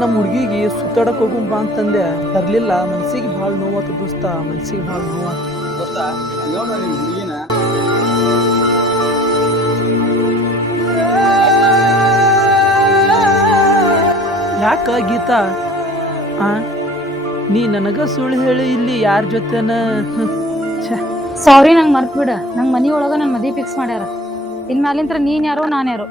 ನಮ್ಮ ಹುಡುಗಿಗೆ ಸುತ್ತಾಡಕ್ ಹೋಗುಂಬ ಅಂತಂದೆ ತರ್ಲಿಲ್ಲ. ಮನ್ಸಿಗೆ ಭಾಳ ನೋವಾತು ದೋಸ್ತ, ಮನ್ಸಿಗೆ ಭಾಳ ನೋವಾತು ದೋಸ್ತ. ನೋಡ್ರ ನಿಮ್ ಹುಡುಗಿನ ಯಾಕ ಗೀತಾ ಆ ನೀ ನನಗ ಸುಳ್ಳು ಹೇಳಿ ಇಲ್ಲಿ ಯಾರ ಜೊತೆನ ಸಾರಿ, ನಂಗೆ ಮರ್ತ್ ಬಿಡ. ನಂಗೆ ಮನಿ ಒಳಗ ನನ್ನ ಮದಿ ಫಿಕ್ಸ್ ಮಾಡ್ಯಾರ. ಇನ್ಮ್ಯಾಲಿಂತ್ರ ನೀನ್ ಯಾರೋ ನಾನು ಯಾರೋ.